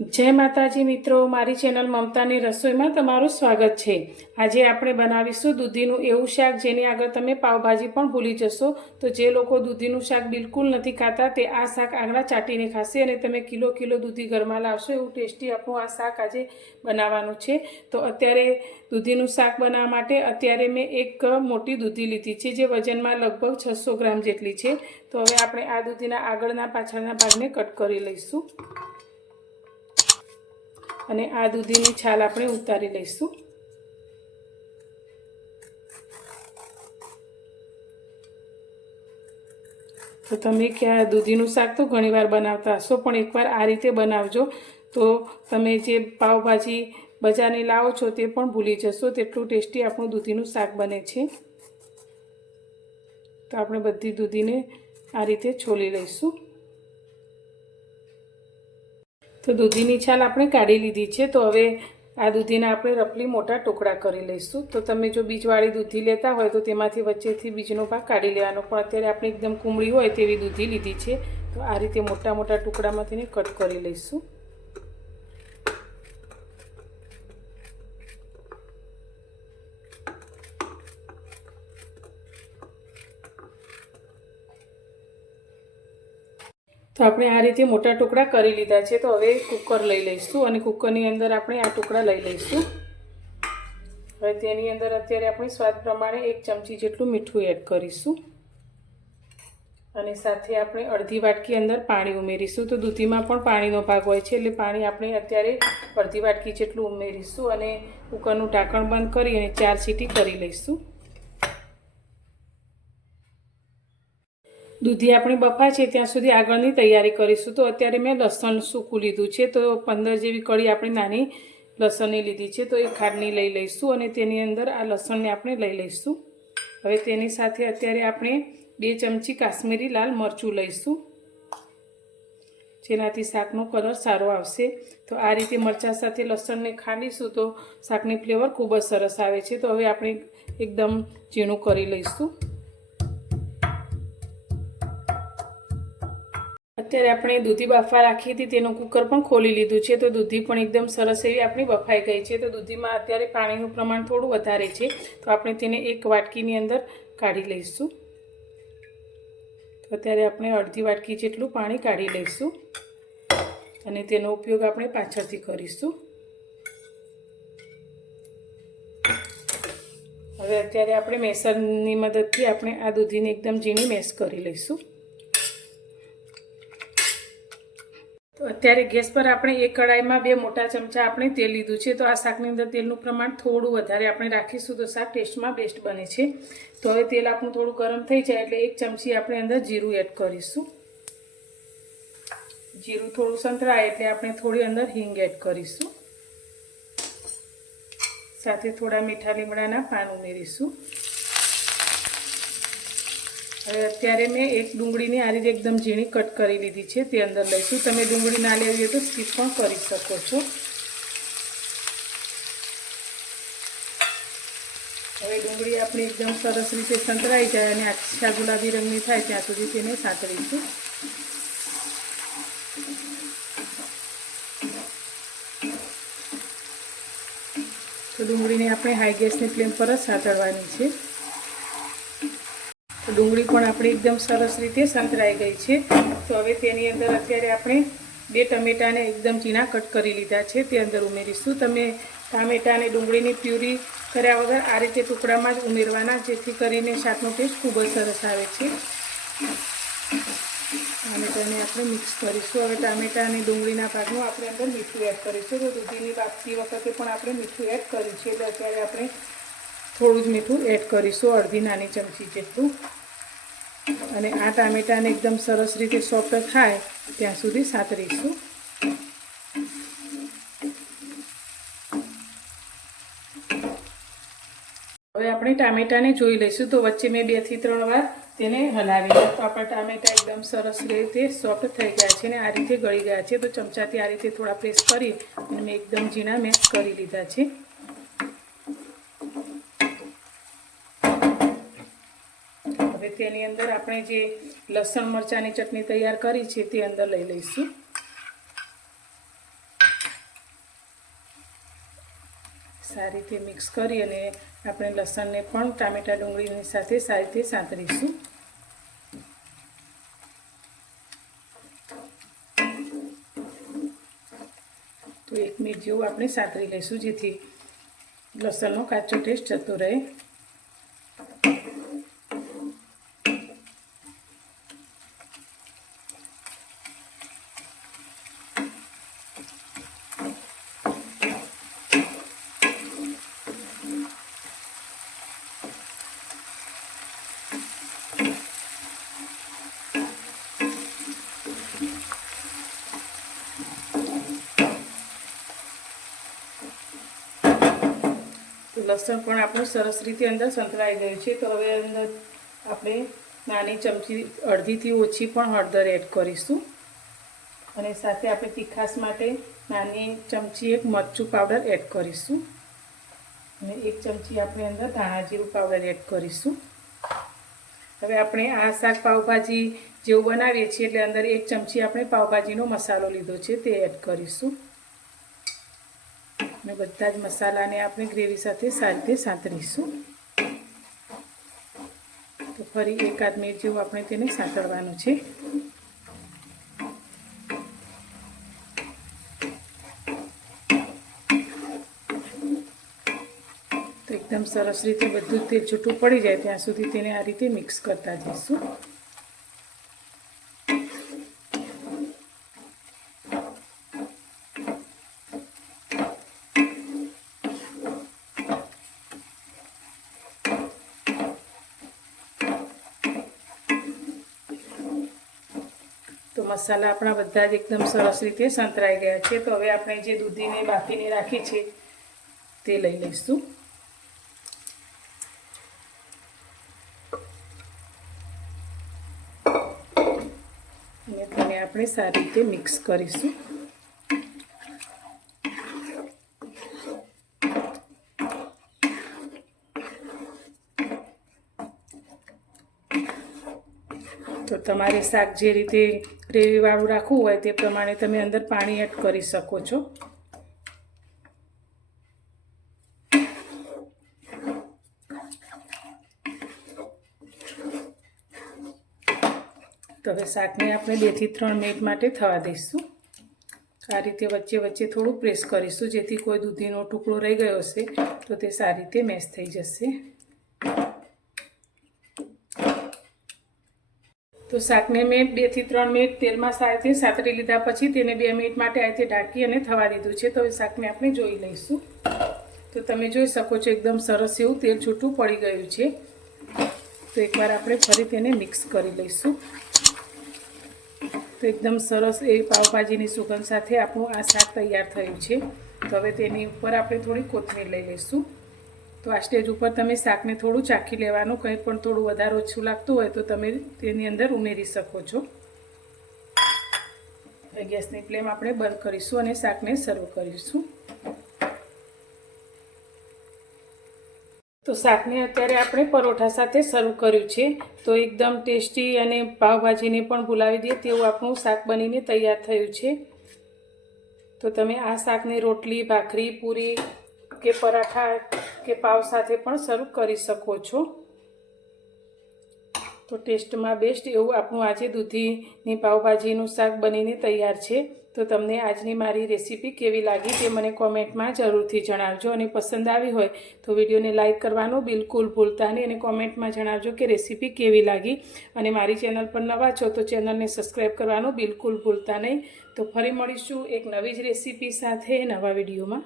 जय माताजी मित्रों, मारी चेनल ममतानी रसोईमां तमारुं स्वागत है। आज आपणे बनावीशुं दूधीनुं एवुं शाक जेनी आगळ तमे पावभाजी पण भूली जशो। तो जे लोको दूधीनुं शाक बिलकुल नहीं खाता ते आ शाक आगळा चाटीने खाशे अने तमे किलो किलो दूधी घरमां लावशो एवुं टेस्टी आपणुं आ शाक आज बनाववानुं छे। तो अत्यारे दूधीनुं शाक बनाववा माटे अत्यारे मैं एक मोटी दूधी लीधी छे जे वजનમાં लगभग 600 ग्राम जेटली छे। तो हवे आपणे आ दूधीना आगळना पाछळना भागने कट करी लईशुं અને આ દૂધીની છાલ આપણે ઉતારી લઈશું। તો તમે કે દૂધીનું શાક તો ઘણીવાર બનાવતા હશો, પણ એકવાર આ રીતે બનાવજો તો તમે જે પાવભાજી બજારની લાવો છો તે પણ ભૂલી જશો, તેટલું ટેસ્ટી આપણું દૂધીનું શાક બને છે। તો આપણે બધી દૂધીને આ રીતે છોલી લઈશું। तो दूधीनी छाल आपणे काढी लीधी है। तो हवे आ दूधीना आपणे रफली मोटा टुकड़ा करी लईशुं। तो तमे जो बीजवाળી दूधी लेता होय तो तेमांथी वच्चेथी बीजनो भाग काढी लेवानो, पण अत्यारे आपणे एकदम कुमળી होय तेवी दूधी लीधी है। तो आ रीते मोटा मोटा टुकड़ामां तेने कट करी लईशुं। तो आपणे आ रीते मोटा टुकड़ा करी लीधा है। तो हवे कूकर लई लईशुं अने कूकरनी अंदर आपणे आ टुकड़ा लई लईशुं। हवे तेनी अंदर अत्यारे आपणे स्वाद प्रमाणे 1 चमची जेटલું મીઠું एड करीशुं अने साथे आपणे अर्धी वाटकी अंदर पाणी उमेरीशुं। तो दूधीमां पण पाणीनो भाग होय छे એટલે पाणी आपणे अत्यारे अर्धी वाटकी जेटલું उमेरीशुं अने कूकरनुं ढांकण बंद करी अने 4 सीटी करी लईशुं। दूधी अपनी बफाय है त्यां सुधी आगळनी तैयारी करीशुं। तो अत्यारे मैं लसण सूकું लीधुं छे। तो 15 जेवी कड़ी आपणी नानी लसणनी लीधी छे। तो एक खाडनी लई लईशुं अने तेनी अंदर आ लसणने आपणे लई लईशुं। हवे तेनी साथे अत्यारे आपणे 2 चमची काश्मीरी लाल मरचुं लईशुं जेनाथी शाकनो कलर सारो आवशे। तो आ रीते मरचा साथे लसणने खांडीशुं तो शाकनी फ्लेवर खूब ज सरस आवे छे। तो हवे आपणे एकदम झीणुं करी लईशुं। अत्यारे आपणे दूधी बाफवा राखी हती तेनुं कूकर पण खोली लीधुं छे। तो दूधी पण एकदम सरस एवी आपणी बफाई गई छे। तो दूधीमां अत्यारे पाणीनुं प्रमाण थोडुं वधारे छे। तो आपणे तेने एक वाटकीनी अंदर काढी लईशुं। तो अत्यारे आपणे अर्धी वाटकी जेटલું पाणी काढी लईशुं अने तेनो उपयोग आपणे पाछळथी करीशुं। हवे अत्यारे आपणे मेसरनी मददथी आपणे आ दूधीने एकदम झीणी मेस करी लईशुं। तो अत्यारे गैस पर आपणे एक कढ़ाई में 2 मोटा चमचा आपणे तेल लीधुं छे। तो आ शाकनी अंदर तेलनुं प्रमाण थोड़ुं वधारे आपणे राखीशुं तो शाक टेस्ट में बेस्ट बने छे। तो हवे तेल आपणुं थोड़ुं गरम थई जाय एटले 1 चमची आपणे अंदर जीरुं एड करीशुं। जीरुं थोड़ुं संतळाय एटले आपणे थोड़ी अंदर हींग एड करीशुं। साथे थोड़ा मीठा લીમડાના पान उमेरीशुं। हवे अत्यारे मैं एक डूंगळीने आ रीते एकदम झीणी कट करी लीधी छे ते अंदर लईशुं। तमे डूंगળી ना लेवी होय तो स्कीप पण करी शको छो। हवे डूंगળી आपणी एकदम सरस रीते संतळाई जाय अने आछा गुलाबी रंगनी थाय त्यां सुधी तेने सातळीशुं। तो डूंगળીને આપણે हाई गैसनी फ्लेम पर ज सातळवानी छे। तो डूंगળી पण आपणी एकदम सरस रीते संतराई गई है। तो हवे तेनी अंदर अत्यारे आपणे 2 टमेटाने एकदम झीणा कट करी लीधा है ते अंदर उमेरीशुं। तमे टामेटाने डूंगળીની प्यूरी कर्या वगर आ रीते टुकड़ामां ज उमेरवाना जेथी करीने शाकनो टेस्ट खूब ज सरस आवे छे। અને તેને આપણે મિક્સ કરીશું। હવે ટામેટા અને ડુંગળીના ભાગનું આપણે અંદર મીઠું એડ કરીશું। તો દૂધીની બાફતી વખતે પણ આપણે મીઠું એડ કર્યું છે, એટલે અત્યારે આપણે થોડું જ મીઠું એડ કરીશું, અડધી નાની ચમચી જેટલું। અને આ ટામેટાને એકદમ સરસ રીતે સોફ્ટ થાય ત્યાં સુધી સાતરીશું। હવે આપણે ટામેટાને જોઈ લઈશું। તો વચ્ચે મેં 2 થી 3 વાર તેને હલાવી લો। તો આપણા ટામેટા એકદમ સરસ રીતે સોફ્ટ થઈ ગયા છે અને આ રીતે ગળી ગયા છે। તો ચમચાથી આ રીતે થોડા પ્રેસ કરી અને મેં એકદમ ઝીણા મેશ કરી લીધા છે। હવે તેની અંદર આપણે જે લસણ મરચાંની ચટણી તૈયાર કરી છે તે અંદર લઈ લઈશું। સારી રીતે મિક્સ કરી અને આપણે લસણને પણ ટામેટા ડુંગળીની સાથે સારી રીતે સાંતળીશું. તો 1 મિનિટ જેવું આપણે સાંતળી લઈશું, જેથી લસણનો કાચો ટેસ્ટ જતો રહે. લસણ પણ આપણું સરસ રીતે અંદર સંતળાઈ ગયું છે. તો હવે અંદર આપણે નાની ચમચી અડધીથી ઓછી પણ હળદર એડ કરીશું અને સાથે આપણે તીખાશ માટે નાની ચમચી 1 મરચું પાવડર એડ કરીશું અને 1 ચમચી આપણે અંદર ધાણા જીરું પાવડર એડ કરીશું. હવે આપણે આ શાક પાવભાજી જેવું બનાવીએ છીએ એટલે અંદર 1 ચમચી આપણે પાવભાજીનો મસાલો લીધો છે તે એડ કરીશું અને બધા જ મસાલાને આપણે ગ્રેવી સાથે સારી રીતે સાંતળીશું. તો ફરી 1-8 મિનિટ જેવું આપણે તેને સાંતળવાનું છે. તો એકદમ સરસ રીતે બધું તેલ છૂટું પડી જાય ત્યાં સુધી તેને આ રીતે મિક્સ કરતા જઈશું. તો મસાલા આપણા બધા જ એકદમ સરસ રીતે સંતરાઈ ગયા છે. તો હવે આપણે જે દૂધીને બાફીને રાખી છે તે લઈ લઈશું અને તેને આપણે સારી રીતે મિક્સ કરીશું. તો તમારે શાક જે રીતે ગ્રેવીવાળું રાખવું હોય તે પ્રમાણે તમે અંદર પાણી એડ કરી શકો છો. તો હવે શાકને આપણે 2 થી 3 મિનિટ માટે થવા દઈશું. આ રીતે વચ્ચે વચ્ચે થોડું પ્રેસ કરીશું, જેથી કોઈ દૂધીનો ટુકડો રહી ગયો હશે તો તે સારી રીતે મેશ થઈ જશે. તો શાકને મેં 2 થી 3 મિનિટ તેલમાં સારી રીતે સાતળી લીધા પછી તેને 2 મિનિટ માટે આ રીતે ઢાંકી અને થવા દીધું છે. તો હવે શાકને આપણે જોઈ લઈશું. તો તમે જોઈ શકો છો એકદમ સરસ એવું તેલ છૂટું પડી ગયું છે. તો એકવાર આપણે ફરી તેને મિક્સ કરી લઈશું. તો એકદમ સરસ એ પાવભાજીની સુગંધ સાથે આપણું આ શાક તૈયાર થયું છે. તો હવે તેની ઉપર આપણે થોડી કોથમીર લઈ લઈશું. તો આ સ્ટેજ ઉપર તમે શાકને થોડું ચાખી લેવાનું, કંઈ પણ થોડું વધારે ઓછું લાગતું હોય તો તમે તેની અંદર ઉમેરી શકો છો. ગેસની ફ્લેમ આપણે બંધ કરીશું અને શાકને સર્વ કરીશું. તો શાકને અત્યારે આપણે પરોઠા સાથે સર્વ કર્યું છે. તો એકદમ ટેસ્ટી અને પાવભાજીને પણ ભૂલાવી દે તેવું આપણું શાક બનીને તૈયાર થયું છે. તો તમે આ શાકને રોટલી, ભાખરી, પૂરી કે પરાઠા કે પાવ સાથે પણ સર્વ કરી શકો છો. તો ટેસ્ટમાં બેસ્ટ એવું આપણું આજે દૂધીની પાવભાજીનું શાક બનીને તૈયાર છે. તો તમને આજની મારી રેસીપી કેવી લાગી તે મને કોમેન્ટમાં જરૂરથી જણાવજો અને પસંદ આવી હોય તો વિડીયોને લાઇક કરવાનું બિલકુલ ભૂલતા નહીં અને કોમેન્ટમાં જણાવજો કે રેસીપી કેવી લાગી. અને મારી ચેનલ પર નવા છો તો ચેનલને સબસ્ક્રાઈબ કરવાનું બિલકુલ ભૂલતા નહીં. તો ફરી મળીશું એક નવી જ રેસીપી સાથે નવા વિડીયોમાં.